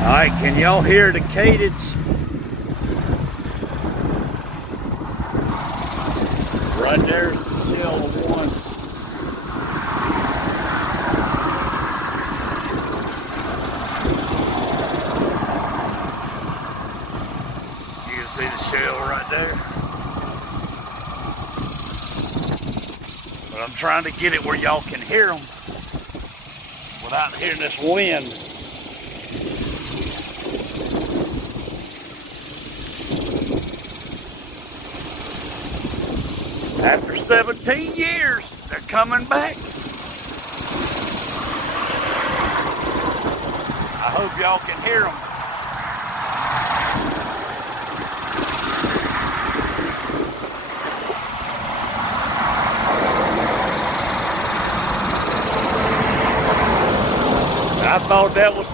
Alright, can y'all hear the cadence? Right there's the shell of one. You can see the shell right there. But I'm trying to get it where y'all can hear them without hearing this wind. After 17 years, they're coming back. I hope y'all can hear them. I thought that was